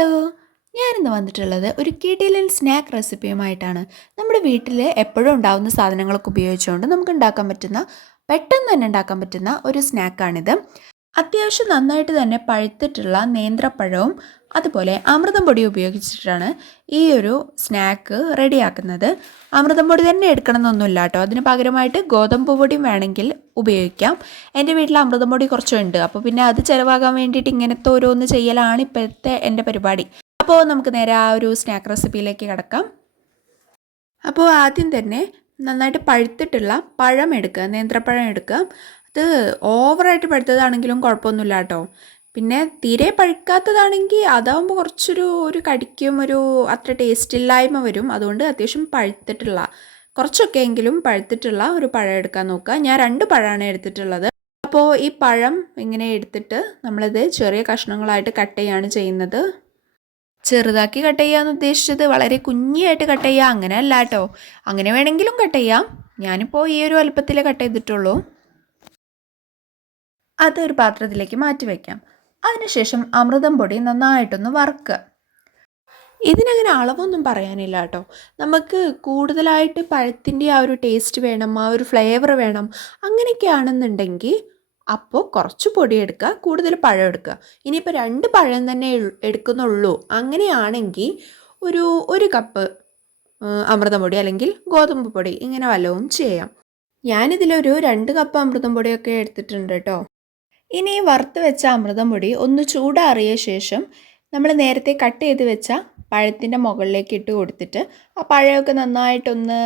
Hello ഞാനിന്ന് വന്നിട്ടുള്ളത് ഒരു കിടിലിൽ സ്നാക്ക് റെസിപ്പിയുമായിട്ടാണ്. നമ്മുടെ വീട്ടിൽ എപ്പോഴും ഉണ്ടാകുന്ന സാധനങ്ങളൊക്കെ ഉപയോഗിച്ചുകൊണ്ട് നമുക്ക് ഉണ്ടാക്കാൻ പറ്റുന്ന പെട്ടെന്ന് തന്നെ ഉണ്ടാക്കാൻ പറ്റുന്ന ഒരു സ്നാക്കാണിത്. അത്യാവശ്യം നന്നായിട്ട് തന്നെ പഴുത്തിട്ടുള്ള നേന്ത്രപ്പഴവും അതുപോലെ അമൃതം പൊടി ഉപയോഗിച്ചിട്ടാണ് ഈ ഒരു സ്നാക്ക് റെഡിയാക്കുന്നത്. അമൃതം പൊടി തന്നെ എടുക്കണമെന്നൊന്നുമില്ല കേട്ടോ. അതിന് പകരമായിട്ട് ഗോതമ്പ് പൊടിയും വേണമെങ്കിൽ ഉപയോഗിക്കാം. എന്റെ വീട്ടിൽ അമൃതം പൊടി കുറച്ചുണ്ട്. അപ്പോൾ പിന്നെ അത് ചിലവാകാൻ വേണ്ടിയിട്ട് ഇങ്ങനത്തെ ഓരോന്ന് ചെയ്യലാണ് ഇപ്പോഴത്തെ എന്റെ പരിപാടി. അപ്പോൾ നമുക്ക് നേരെ ആ ഒരു സ്നാക്ക് റെസിപ്പിയിലേക്ക് കിടക്കാം. അപ്പോൾ ആദ്യം തന്നെ നന്നായിട്ട് പഴുത്തിട്ടുള്ള പഴം എടുക്കുക നേന്ത്രപ്പഴം എടുക്കുക. അത് ഓവറായിട്ട് പഴുത്തതാണെങ്കിലും കുഴപ്പമൊന്നുമില്ല കേട്ടോ പിന്നെ തീരെ പഴുക്കാത്തതാണെങ്കിൽ അതാകുമ്പോൾ കുറച്ചൊരു ഒരു കടിക്കും ഒരു അത്ര ടേസ്റ്റ് ഇല്ലായ്മ വരും. അതുകൊണ്ട് അത്യാവശ്യം പഴുത്തിട്ടുള്ള കുറച്ചൊക്കെ എങ്കിലും പഴുത്തിട്ടുള്ള ഒരു പഴം എടുക്കാൻ നോക്കുക. ഞാൻ രണ്ട് പഴമാണ് എടുത്തിട്ടുള്ളത്. അപ്പോൾ ഈ പഴം ഇങ്ങനെ എടുത്തിട്ട് നമ്മളിത് ചെറിയ കഷ്ണങ്ങളായിട്ട് കട്ട് ചെയ്യാണ് ചെയ്യുന്നത്. ചെറുതാക്കി കട്ട് ചെയ്യാന്ന് ഉദ്ദേശിച്ചത് വളരെ കുഞ്ഞിയായിട്ട് കട്ട് ചെയ്യുക അങ്ങനെ അല്ല കേട്ടോ അങ്ങനെ വേണമെങ്കിലും കട്ട് ചെയ്യാം. ഞാനിപ്പോൾ ഈ ഒരു വലുപ്പത്തിൽ കട്ട് ചെയ്തിട്ടുള്ളൂ. അതൊരു പാത്രത്തിലേക്ക് മാറ്റി വയ്ക്കാം അതിനുശേഷം അമൃതം പൊടി നന്നായിട്ടൊന്ന് വറുക്കുക. ഇതിനങ്ങനെ അളവൊന്നും പറയാനില്ല കേട്ടോ. നമുക്ക് കൂടുതലായിട്ട് പഴത്തിന്റെ ആ ഒരു ടേസ്റ്റ് വേണം ആ ഒരു ഫ്ലേവർ വേണം അങ്ങനെയൊക്കെയാണെന്നുണ്ടെങ്കിൽ അപ്പോൾ കുറച്ച് പൊടി എടുക്കുക കൂടുതൽ പഴം എടുക്കുക. ഇനിയിപ്പോൾ രണ്ട് പഴം തന്നെ എടുക്കുന്നുള്ളൂ. അങ്ങനെയാണെങ്കിൽ ഒരു ഒരു കപ്പ് അമൃതം പൊടി അല്ലെങ്കിൽ ഗോതമ്പ് പൊടി ഇങ്ങനെ വല്ലതും ചെയ്യാം. ഞാനിതിലൊരു രണ്ട് കപ്പ് അമൃതം പൊടിയൊക്കെ എടുത്തിട്ടുണ്ട് കേട്ടോ. ഇനി വറുത്ത് വെച്ച അമൃതം പൊടി ഒന്ന് ചൂടാറിയ ശേഷം നമ്മൾ നേരത്തെ കട്ട് ചെയ്ത് വെച്ച പഴത്തിന്റെ മുകളിലേക്ക് ഇട്ട് കൊടുത്തിട്ട് ആ പഴമൊക്കെ നന്നായിട്ടൊന്ന്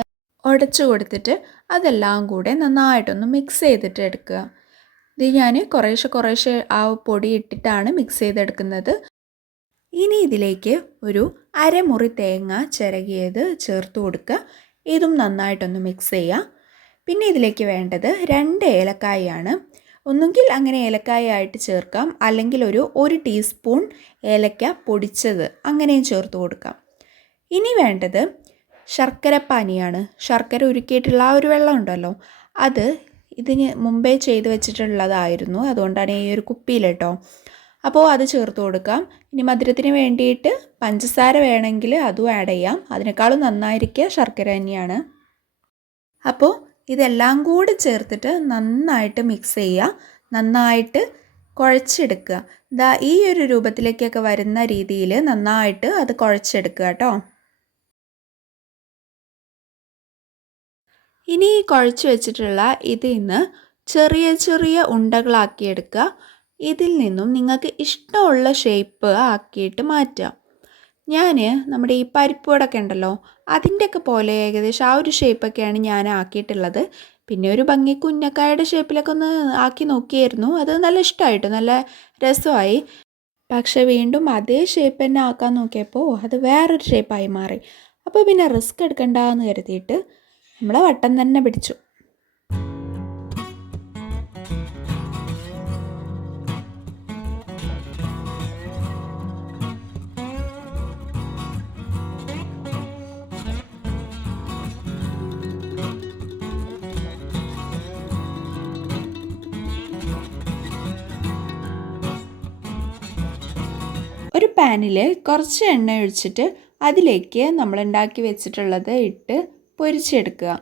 ഉടച്ചു കൊടുത്തിട്ട് അതെല്ലാം കൂടെ നന്നായിട്ടൊന്ന് മിക്സ് ചെയ്തിട്ട് എടുക്കുക. ഇത് ഞാൻ കുറേശ്ശെ കുറേശ്ശെ ആ പൊടി ഇട്ടിട്ടാണ് മിക്സ് ചെയ്തെടുക്കുന്നത്. ഇനി ഇതിലേക്ക് ഒരു അരമുറി തേങ്ങ ചിരകിയത് ചേർത്ത് കൊടുക്കുക. ഇതും നന്നായിട്ടൊന്ന് മിക്സ് ചെയ്യുക. പിന്നെ ഇതിലേക്ക് വേണ്ടത് രണ്ട് ഏലക്കായാണ്. ഒന്നുകിൽ അങ്ങനെ ഏലക്കായായിട്ട് ചേർക്കാം. അല്ലെങ്കിൽ ഒരു ഒരു ടീസ്പൂൺ ഏലക്ക പൊടിച്ചത് അങ്ങനെയും ചേർത്ത് കൊടുക്കാം. ഇനി വേണ്ടത് ശർക്കരപ്പാനിയാണ് ശർക്കര ഉരുക്കിയിട്ടുള്ള ആ ഒരു വെള്ളം ഉണ്ടല്ലോ അത് ഇതിന് മുമ്പേ ചെയ്ത് വെച്ചിട്ടുള്ളതായിരുന്നു. അതുകൊണ്ടാണ് ഈ ഒരു കുപ്പിയിൽ കേട്ടോ അപ്പോൾ അത് ചേർത്ത് കൊടുക്കാം. ഇനി മധുരത്തിന് വേണ്ടിയിട്ട് പഞ്ചസാര വേണമെങ്കിൽ അതും ആഡ് ചെയ്യാം. അതിനേക്കാളും നന്നായിരിക്കുക ശർക്കര തന്നെയാണ്. അപ്പോൾ ഇതെല്ലാം കൂടി ചേർത്തിട്ട് നന്നായിട്ട് മിക്സ് ചെയ്യുക. നന്നായിട്ട് കുഴച്ചെടുക്കുക. ഇതാ ഈ ഒരു രൂപത്തിലേക്കൊക്കെ വരുന്ന രീതിയിൽ നന്നായിട്ട് അത് കുഴച്ചെടുക്കുക കേട്ടോ. ഇനി ഈ കുഴച്ച് വെച്ചിട്ടുള്ള ഇതിൽ നിന്ന് ചെറിയ ചെറിയ ഉണ്ടകളാക്കിയെടുക്കുക. ഇതിൽ നിന്നും നിങ്ങൾക്ക് ഇഷ്ടമുള്ള ഷേപ്പ് ആക്കിയിട്ട് മാറ്റാം ഞാൻ നമ്മുടെ ഈ പരിപ്പുവടൊക്കെ ഉണ്ടല്ലോ അതിന്റെയൊക്കെ പോലെ ഏകദേശം ആ ഒരു ഷേപ്പൊക്കെയാണ് ഞാൻ ആക്കിയിട്ടുള്ളത്. പിന്നെ ഒരു ഭംഗി കുഞ്ഞക്കായുടെ ഷേപ്പിലൊക്കെ ഒന്ന് ആക്കി നോക്കിയായിരുന്നു. അത് നല്ല ഇഷ്ടമായിട്ട് നല്ല രസമായി. പക്ഷെ വീണ്ടും അതേ ഷേപ്പ് തന്നെ ആക്കാൻ നോക്കിയപ്പോൾ അത് വേറൊരു ഷേപ്പായി മാറി. അപ്പോൾ പിന്നെ റിസ്ക് എടുക്കണ്ടെന്ന് കരുതിയിട്ട് നമ്മൾ വട്ടം തന്നെ പിടിച്ചു. പാനിൽ കുറച്ച് എണ്ണ ഒഴിച്ചിട്ട് അതിലേക്ക് നമ്മൾ ഉണ്ടാക്കി വെച്ചിട്ടുള്ളത് ഇട്ട് പൊരിച്ചെടുക്കുക.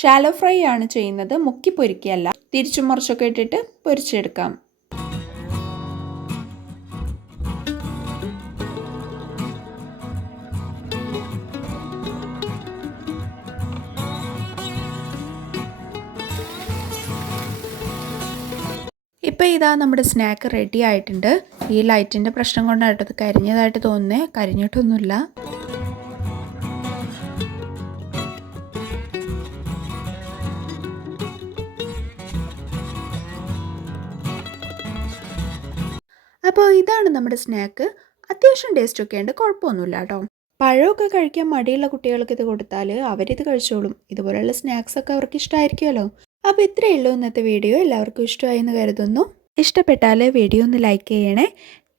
ഷാലോ ഫ്രൈ ആണ് ചെയ്യുന്നത്. മുക്കി പൊരിക്കുകയല്ല. തിരിച്ചും മുറിച്ചൊക്കെ ഇട്ടിട്ട് പൊരിച്ചെടുക്കാം. ഇപ്പോൾ ഇതാ നമ്മുടെ സ്നാക്ക് റെഡി ആയിട്ടുണ്ട്. ഈ ലൈറ്റിന്റെ പ്രശ്നം കൊണ്ടാണ് ഇത് കരിഞ്ഞതായിട്ട് തോന്നുന്നേ. കരിഞ്ഞിട്ടൊന്നുമില്ല. അപ്പോൾ ഇതാണ് നമ്മുടെ സ്നാക്ക്. അത്യാവശ്യം ടേസ്റ്റ് ഒക്കെ ഉണ്ട് കുഴപ്പമൊന്നുമില്ല കേട്ടോ. പഴമൊക്കെ കഴിക്കാൻ മടിയുള്ള കുട്ടികൾക്ക് ഇത് കൊടുത്താൽ അവരിത് കഴിച്ചോളും. ഇതുപോലെയുള്ള സ്നാക്സ് ഒക്കെ അവർക്ക് ഇഷ്ടമായിരിക്കുമല്ലോ അപ്പോൾ ഇത്രയേ ഉള്ളൂ ഇന്നത്തെ വീഡിയോ എല്ലാവർക്കും ഇഷ്ടമായി എന്ന് കരുതുന്നു. ഇഷ്ടപ്പെട്ടാൽ വീഡിയോ ഒന്ന് ലൈക്ക് ചെയ്യണേ.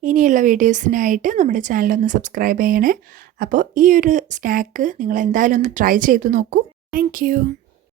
ഇനിയുള്ള വീഡിയോസിനായിട്ട് നമ്മുടെ ചാനലൊന്ന് സബ്സ്ക്രൈബ് ചെയ്യണേ. അപ്പോൾ ഈ ഒരു സ്നാക്ക് നിങ്ങൾ എന്തായാലും ഒന്ന് ട്രൈ ചെയ്ത് നോക്കൂ. താങ്ക്